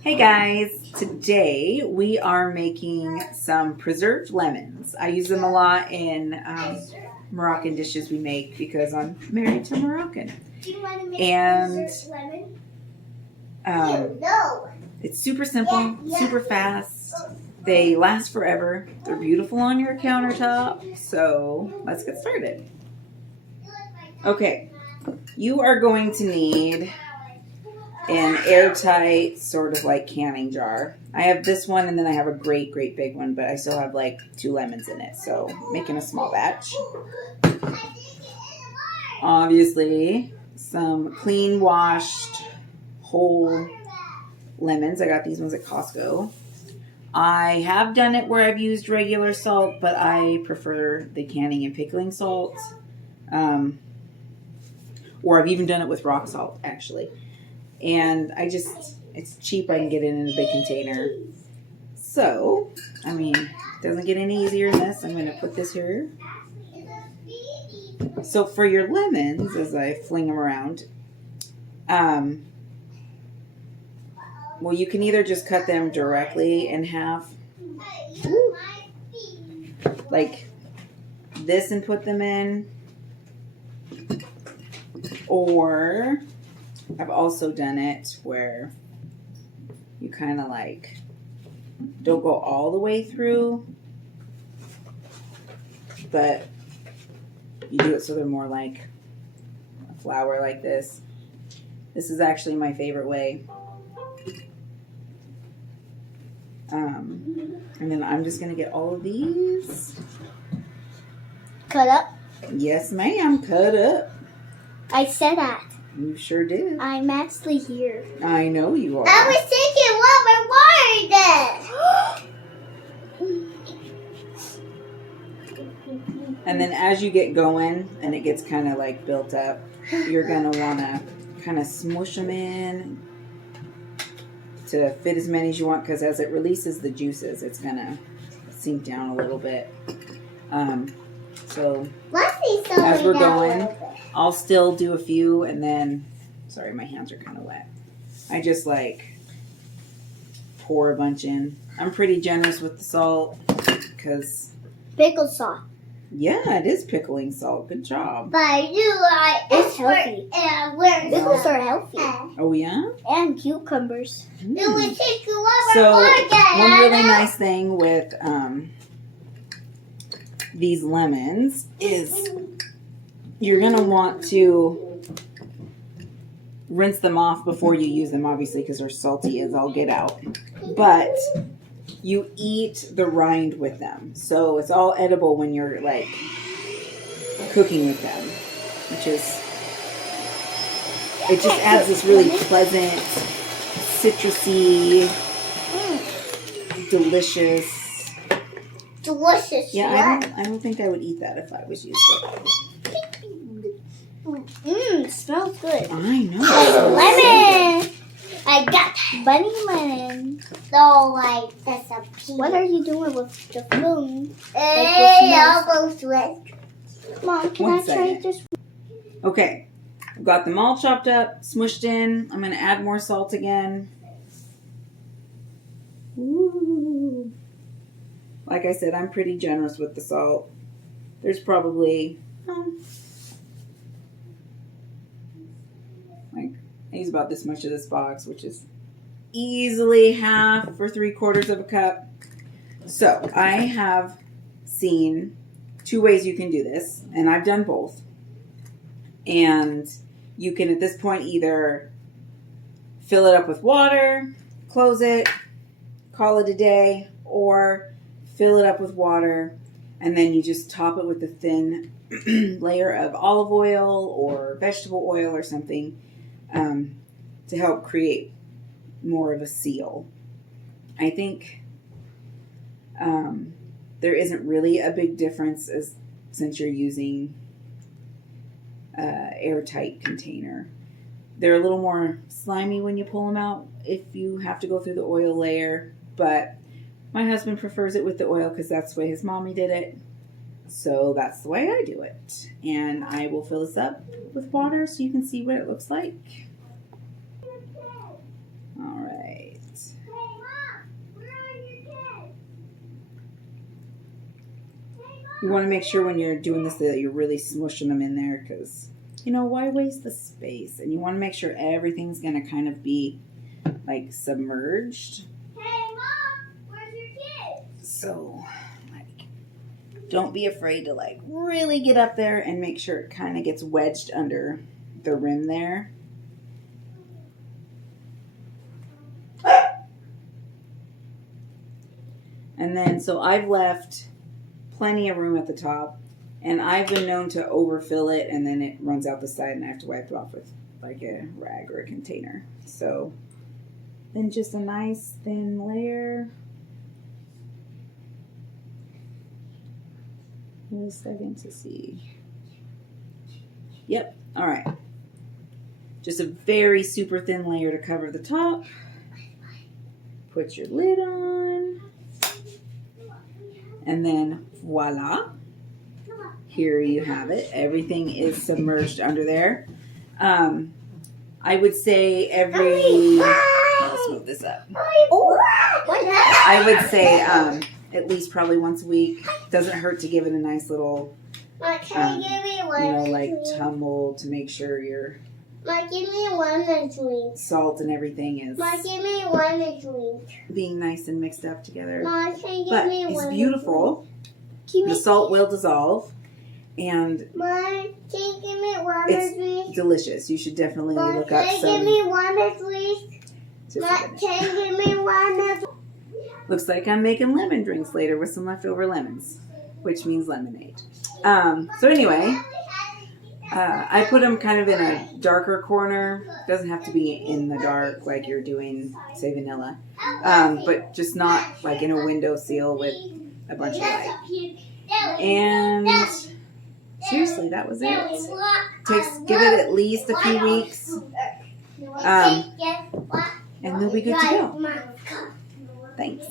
Hey guys, today we are making some preserved lemons. I use them a lot in Moroccan dishes we make because I'm married to Moroccan. Do you want to make And preserved lemon? No. It's super simple, super fast. They last forever. They're beautiful on your countertop. So let's get started. Okay, you are going to need an airtight sort of like canning jar. I have this one and then I have a great big one, but I still have like 2 lemons in it, so making a small batch. Obviously, some clean washed whole lemons. I got these ones at Costco. I have done it where I've used regular salt, but I prefer the canning and pickling salt. Or I've even done it with rock salt, actually. And it's cheap. I can get it in a big container. So, it doesn't get any easier than this. I'm going to put this here. So for your lemons, as I fling them around, well, you can either just cut them directly in half, like this, and put them in, or I've also done it where you kind of like don't go all the way through, but you do it so they're more like a flower like this. This is actually my favorite way. And then I'm just going to get all of these. Cut up? Yes, ma'am. Cut up. I said that. You sure did. I'm actually here. I know you are. I was thinking what my water did. And then as you get going and it gets kind of like built up, you're going to want to kind of smush them in to fit as many as you want, because as it releases the juices, it's going to sink down a little bit. So as we're going, I'll still do a few, and then, sorry, my hands are kind of wet. I just like pour a bunch in. I'm pretty generous with the salt because pickle salt. Yeah, it is pickling salt. Good job. But I do like it's healthy. Pickles are healthy. Oh yeah? And cucumbers. So one really nice thing with these lemons is you're going to want to rinse them off before you use them, obviously, because they're salty as all get out. But you eat the rind with them. So it's all edible when you're like cooking with them, which is, it just adds this really pleasant, citrusy, delicious. Yeah, I don't think I would eat that if I was used to it. Smells good. I know. Lemon. I got bunny lemon. So like that's a piece. What are you doing with the spoon? Almost wet. Mom, can I try this? Okay, I've got them all chopped up, smushed in. I'm going to add more salt again. Ooh. Like I said, I'm pretty generous with the salt. There's probably, I use about this much of this box, which is easily half or 3/4 of a cup. So I have seen 2 ways you can do this, and I've done both. And you can, at this point, either fill it up with water, close it, call it a day, or fill it up with water, and then you just top it with a thin layer of olive oil or vegetable oil or something to help create more of a seal. I think there isn't really a big difference since you're using airtight container. They're a little more slimy when you pull them out if you have to go through the oil layer, but my husband prefers it with the oil because that's the way his mommy did it. So that's the way I do it. And I will fill this up with water so you can see what it looks like. All right. You want to make sure when you're doing this that you're really smushing them in there because, you know, why waste the space? And you want to make sure everything's going to kind of be like submerged. Hey, Mom, where's your kids? So, like, don't be afraid to like really get up there and make sure it kind of gets wedged under the rim there. And then, so I've left plenty of room at the top, and I've been known to overfill it, and then it runs out the side, and I have to wipe it off with like a rag or a container. So then just a nice thin layer. Really starting to see. Yep. All right. Just a very super thin layer to cover the top. Put your lid on. And then voila. Here you have it. Everything is submerged under there. I would say let's move this up. I would say at least probably once a week. Doesn't hurt to give it a nice little, Can you give me one? you know, like tumble to make sure your Mom, give me one and drink. salt and everything is Mom, give me one and drink. being nice and mixed up together. Mom, can you give But me one? it's beautiful. Give The me. salt will dissolve, and Mom, can you give me one It's and drink? delicious. You should definitely Mom, look up can you some. give me one and drink? Just a Mom, minute. can you give me one and Looks like I'm making lemon drinks later with some leftover lemons, which means lemonade. So anyway, I put them kind of in a darker corner. Doesn't have to be in the dark like you're doing, say, vanilla, but just not like in a windowsill with a bunch of light. And seriously, that was it. Give it at least a few weeks, and they'll be good to go. Thanks.